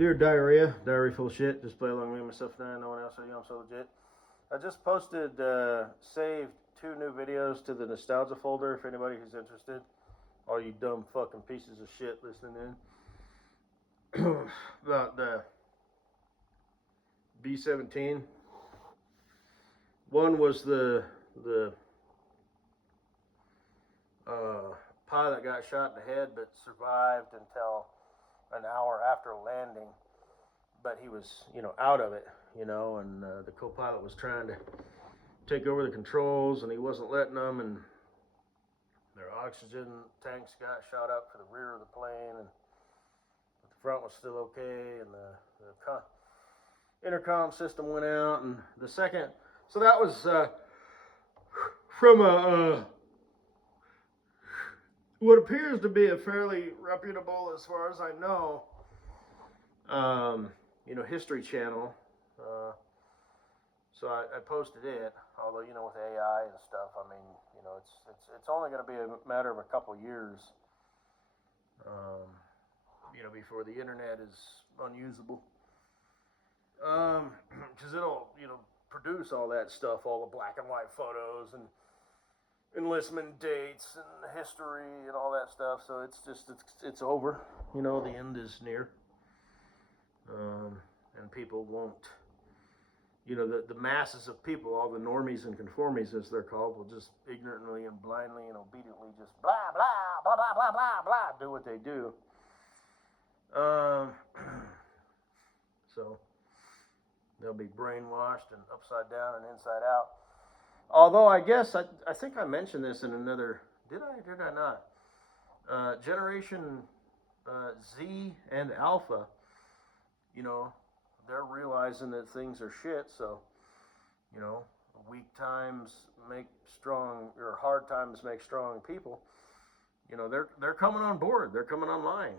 Dear diarrhea full of shit. Just play along with myself now. No one else. So I'm so legit. I just posted, saved 2 new videos to the nostalgia folder. If anybody who's interested, all you dumb fucking pieces of shit listening in, about the B-17. One was the pilot got shot in the head, but survived until an hour after landing. But he was, out of it, and the co-pilot was trying to take over the controls, and he wasn't letting them, and their oxygen tanks got shot up for the rear of the plane, and the front was still okay, and the intercom system went out, and the second, so that was from a what appears to be a fairly reputable, as far as I know, History Channel. So I posted it, although, with AI and stuff, I mean, it's only going to be a matter of a couple years, before the internet is unusable. Because it'll, produce all that stuff, all the black and white photos and enlistment dates and history and all that stuff. So it's over. The end is near. And people won't, the masses of people, all the normies and conformies, as they're called, will just ignorantly and blindly and obediently just blah, blah, blah, blah, blah, blah, blah, do what they do. So they'll be brainwashed and upside down and inside out. Although I guess, I think I mentioned this in another, did I not? Generation Z and Alpha, they're realizing that things are shit, so, weak times make strong, or hard times make strong people. They're coming on board, they're coming online,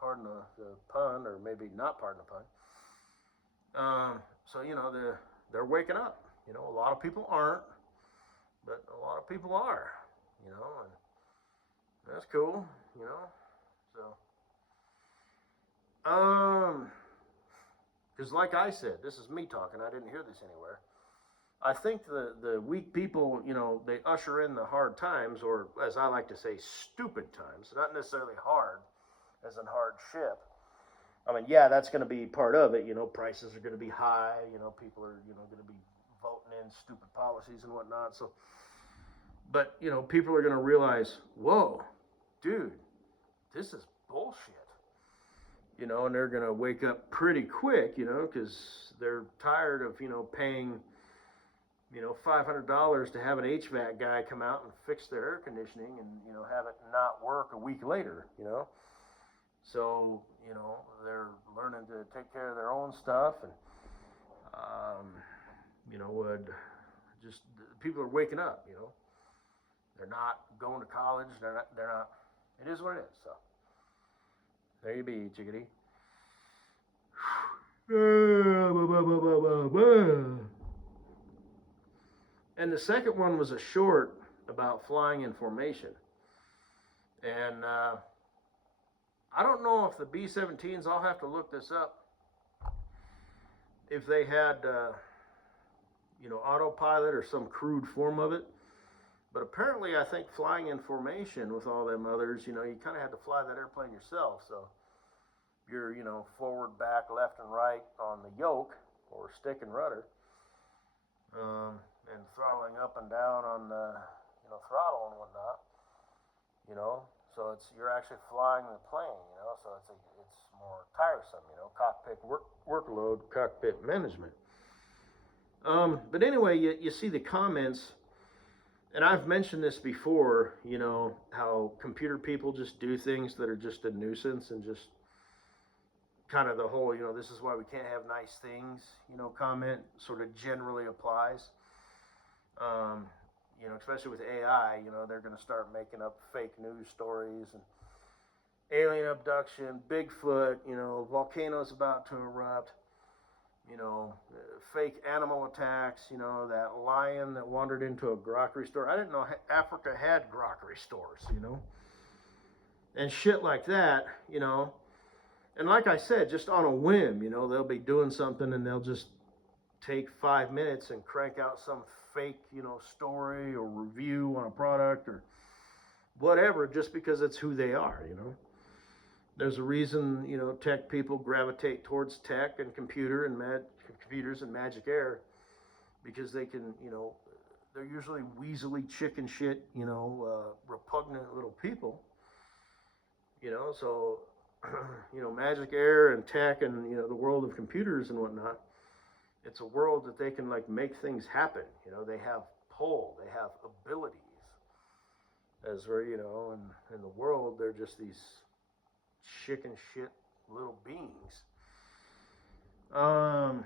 pardon the pun, or maybe not pardon the pun. So, they're waking up. A lot of people aren't, but a lot of people are, and that's cool, so. Because like I said, this is me talking, I didn't hear this anywhere. I think the weak people, they usher in the hard times, or as I like to say, stupid times. Not necessarily hard, as in hardship. I mean, yeah, that's going to be part of it. Prices are going to be high. People are, going to be voting in stupid policies and whatnot. So, but, people are going to realize, whoa, dude, this is bullshit. And they're going to wake up pretty quick, because they're tired of, paying, $500 to have an HVAC guy come out and fix their air conditioning and, have it not work a week later, So, they're learning to take care of their own stuff, and, just people are waking up, They're not going to college. They're not, it is what it is, so. There you be, chickadee. And the second one was a short about flying in formation. And I don't know if the B-17s, I'll have to look this up, if they had, autopilot or some crude form of it. But apparently, I think flying in formation with all them others, you kind of had to fly that airplane yourself. So you're, forward, back, left, and right on the yoke, or stick and rudder, and throttling up and down on the, throttle and whatnot, So you're actually flying the plane, So it's more tiresome, cockpit workload, cockpit management. But anyway, you see the comments. And I've mentioned this before, how computer people just do things that are just a nuisance, and just kind of the whole, this is why we can't have nice things, comment sort of generally applies. Especially with AI, they're going to start making up fake news stories and alien abduction, Bigfoot, volcanoes about to erupt. Fake animal attacks, that lion that wandered into a grocery store. I didn't know Africa had grocery stores, and shit like that, And like I said, just on a whim, you know, they'll be doing something and they'll just take 5 minutes and crank out some fake, you know, story or review on a product or whatever, just because it's who they are, you know. There's a reason, you know, tech people gravitate towards tech and computers and magic air, because they can, you know, they're usually weaselly chicken shit, you know, repugnant little people, you know. So, you know, magic air and tech and, you know, the world of computers and whatnot, it's a world that they can like make things happen. You know, they have pull, they have abilities. As we're, you know, in the world, they're just these chicken shit little beings. Um,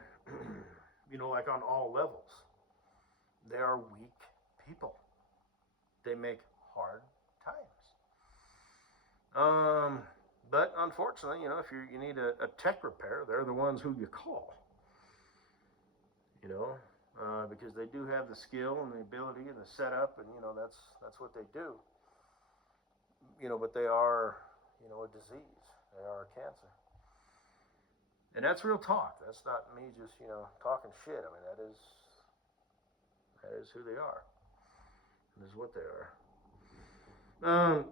you know, like on all levels, they are weak people. They make hard times. But unfortunately, you know, if you need a tech repair, they're the ones who you call. You know, because they do have the skill and the ability and the setup, and you know that's what they do. You know, but they are, you know, a disease. They are a cancer, and that's real talk. That's not me just, you know, talking shit. I mean, that is who they are. That is what they are.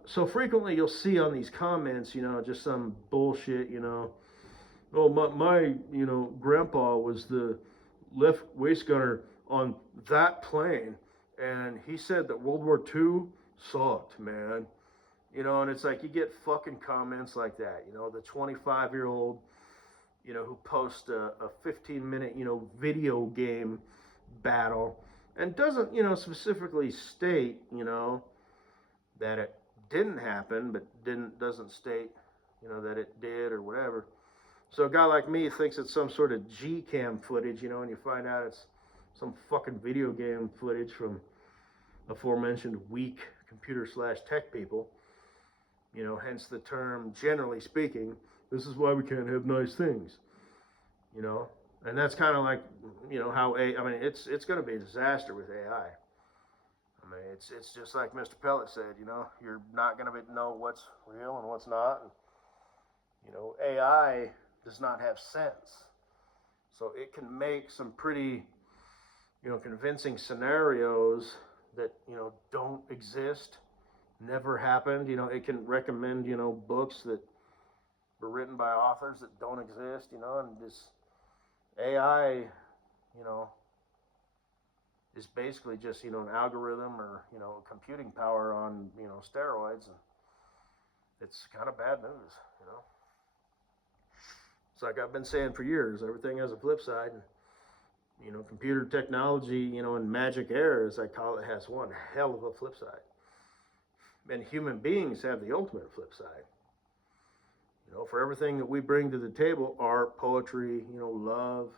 So frequently you'll see on these comments, you know, just some bullshit, you know. Oh, my you know, grandpa was the left waist gunner on that plane, and he said that World War II sucked, man. You know, and it's like you get fucking comments like that. You know, the 25-year-old, you know, who posts a 15-minute, you know, video game battle and doesn't, you know, specifically state, you know, that it didn't happen, but doesn't state, you know, that it did or whatever. So a guy like me thinks it's some sort of G-cam footage, you know, and you find out it's some fucking video game footage from aforementioned weak computer/tech people. You know, hence the term, generally speaking, this is why we can't have nice things. You know, and that's kind of like, you know, how I mean, it's going to be a disaster with AI. I mean, it's just like Mr. Pellet said, you know, you're not going to know what's real and what's not. And, you know, AI does not have sense. So it can make some pretty, you know, convincing scenarios that, you know, don't exist, never happened. You know, it can recommend, you know, books that were written by authors that don't exist, you know, and this AI, you know, is basically just, you know, an algorithm or, you know, computing power on, you know, steroids. And it's kind of bad news, you know. It's like I've been saying for years, everything has a flip side. And, you know, computer technology, you know, and magic air, as I call it, has one hell of a flip side. And human beings have the ultimate flip side. You know, for everything that we bring to the table, art, poetry, you know, love,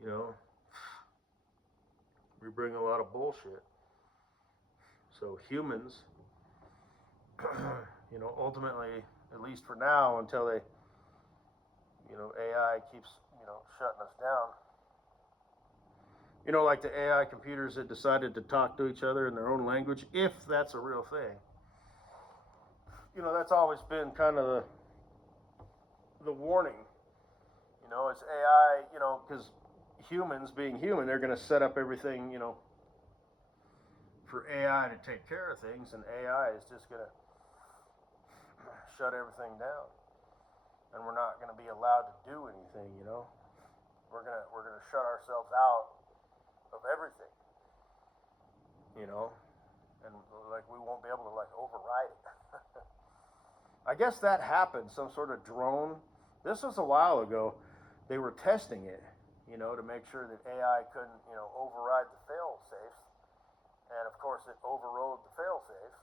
you know, we bring a lot of bullshit. So humans, you know, ultimately, at least for now, until they, you know, AI keeps, you know, shutting us down. You know, like the AI computers that decided to talk to each other in their own language, if that's a real thing. You know, that's always been kind of the warning. You know, it's AI, you know, because humans being human, they're going to set up everything, you know, for AI to take care of things, and AI is just going to shut everything down. And we're not going to be allowed to do anything, you know. We're gonna shut ourselves out of everything, you know, and like we won't be able to like override it. I guess that happened. Some sort of drone. This was a while ago. They were testing it, you know, to make sure that AI couldn't, you know, override the fail safes. And of course, it overrode the fail safe,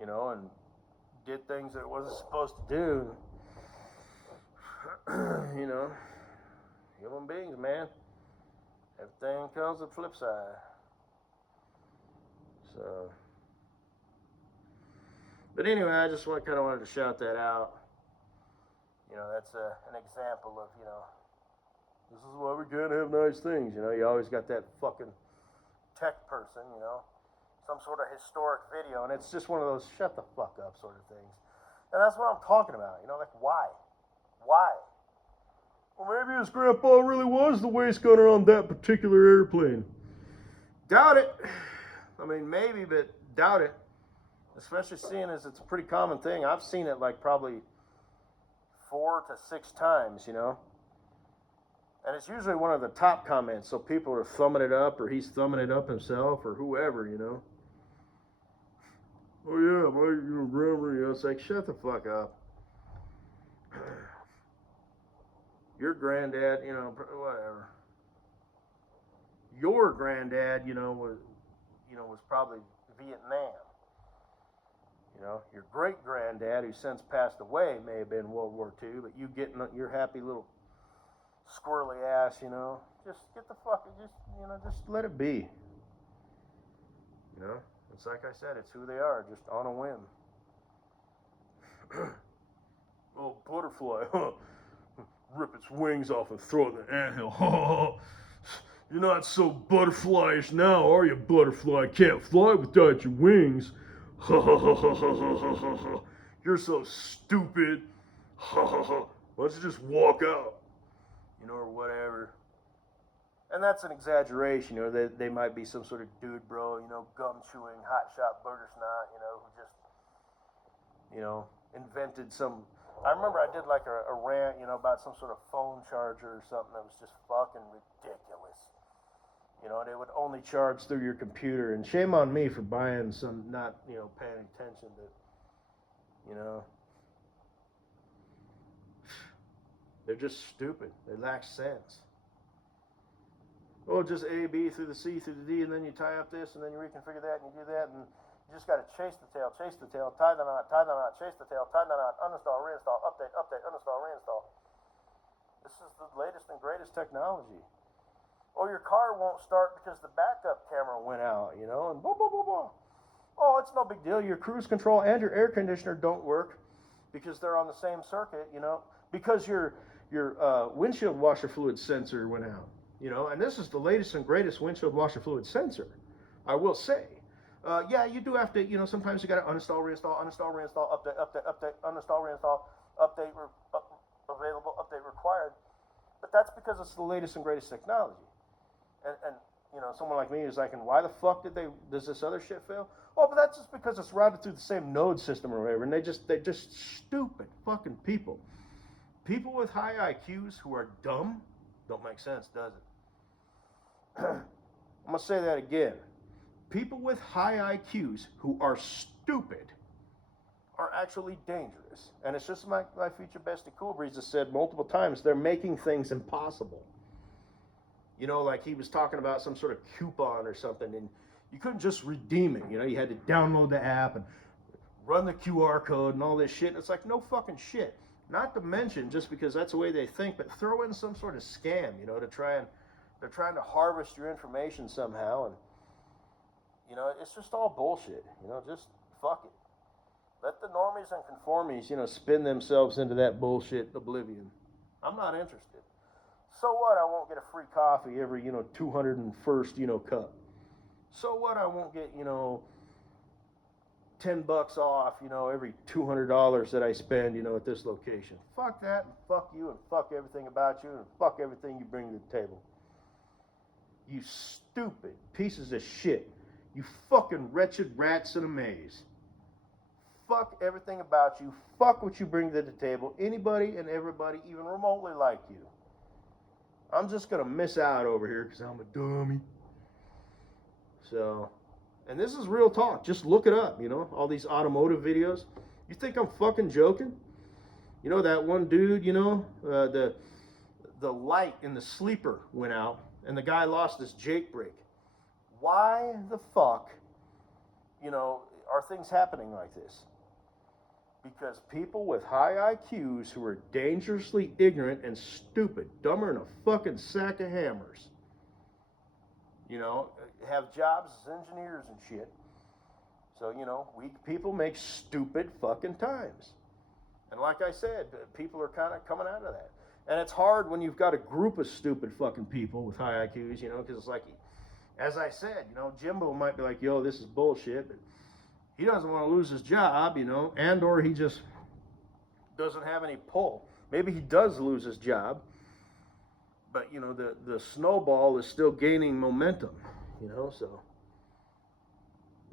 you know, and did things that it wasn't supposed to do. You know, human beings, man. Everything comes with the flip side. So, but anyway, I just kind of wanted to shout that out. You know, that's an example of, you know, this is why we can't have nice things. You know, you always got that fucking tech person, you know, some sort of historic video, and it's just one of those shut the fuck up sort of things. And that's what I'm talking about. You know, like, why? Why? Well, maybe his grandpa really was the waist gunner on that particular airplane. Doubt it. I mean, maybe, but doubt it. Especially seeing as it's a pretty common thing. I've seen it like probably 4 to 6 times, you know. And it's usually one of the top comments, so people are thumbing it up, or he's thumbing it up himself, or whoever, you know. Oh yeah, my grandma. You know, it's like, shut the fuck up. Your granddad, you know, whatever. Your granddad, was probably Vietnam. You know, your great granddad, who since passed away, may have been World War II, but you getting your happy little squirrely ass, you know, just get the fuck, just let it be. You know, it's like I said, it's who they are, just on a whim. Oh, butterfly, rip its wings off and throw it in the anthill. You're not so butterflyish now, are you, butterfly? Can't fly without your wings. You're so stupid. Why don't you just walk out? You know, or whatever. And that's an exaggeration, you know, they might be some sort of dude bro, you know, gum chewing, hotshot burger snot, you know, who just, you know, invented some. I remember I did like a rant, you know, about some sort of phone charger or something that was just fucking ridiculous. You know, they would only charge through your computer, and shame on me for buying some, not, you know, paying attention to, you know. They're just stupid. They lack sense. Oh, just A, B through the C through the D, and then you tie up this, and then you reconfigure that, and you do that, and you just got to chase the tail, tie the knot, chase the tail, tie the knot, uninstall, reinstall, update, uninstall, reinstall. This is the latest and greatest technology. Or your car won't start because the backup camera went out, you know, and blah, blah, blah, blah. Oh, it's no big deal. Your cruise control and your air conditioner don't work because they're on the same circuit, you know, because your windshield washer fluid sensor went out, you know, and this is the latest and greatest windshield washer fluid sensor, I will say. Yeah, you do have to, you know, sometimes you got to uninstall, reinstall, update, uninstall, reinstall, update, available, update required. But that's because it's the latest and greatest technology. And you know, someone like me is like, and why the fuck does this other shit fail? Oh, but that's just because it's routed through the same node system or whatever, and they're just stupid fucking people. People with high IQs who are dumb don't make sense, does it? I'm gonna say that again. People with high IQs who are stupid are actually dangerous. And it's just my future bestie Cool Breeze has said multiple times, they're making things impossible. You know, like he was talking about some sort of coupon or something, and you couldn't just redeem it. You know, you had to download the app and run the QR code and all this shit. And it's like, no fucking shit. Not to mention, just because that's the way they think, but throw in some sort of scam, you know, they're trying to harvest your information somehow. And, you know, it's just all bullshit. You know, just fuck it. Let the normies and conformies, you know, spin themselves into that bullshit oblivion. I'm not interested. So what? I won't get a free coffee every, you know, 201st, you know, cup. So what? I won't get, you know, $10 off, you know, every $200 that I spend, you know, at this location. Fuck that, and fuck you, and fuck everything about you, and fuck everything you bring to the table. You stupid pieces of shit. You fucking wretched rats in a maze. Fuck everything about you. Fuck what you bring to the table. Anybody and everybody even remotely like you. I'm just going to miss out over here because I'm a dummy. So, and this is real talk. Just look it up, you know, all these automotive videos. You think I'm fucking joking? You know, that one dude, you know, the light in the sleeper went out and the guy lost his Jake brake. Why the fuck, you know, are things happening like this? Because people with high IQs who are dangerously ignorant and stupid, dumber than a fucking sack of hammers, you know, have jobs as engineers and shit. So, you know, weak people make stupid fucking times. And like I said, people are kind of coming out of that. And it's hard when you've got a group of stupid fucking people with high IQs, you know, because it's like, as I said, you know, Jimbo might be like, yo, this is bullshit, but he doesn't want to lose his job, you know, and or he just doesn't have any pull. Maybe he does lose his job, but you know the snowball is still gaining momentum. You know, so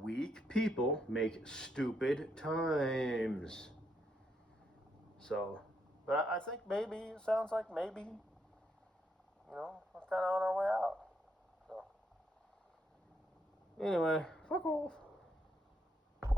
weak people make stupid times. So, but I think maybe it sounds like maybe, you know, we're kind of on our way out. So, anyway, fuck off.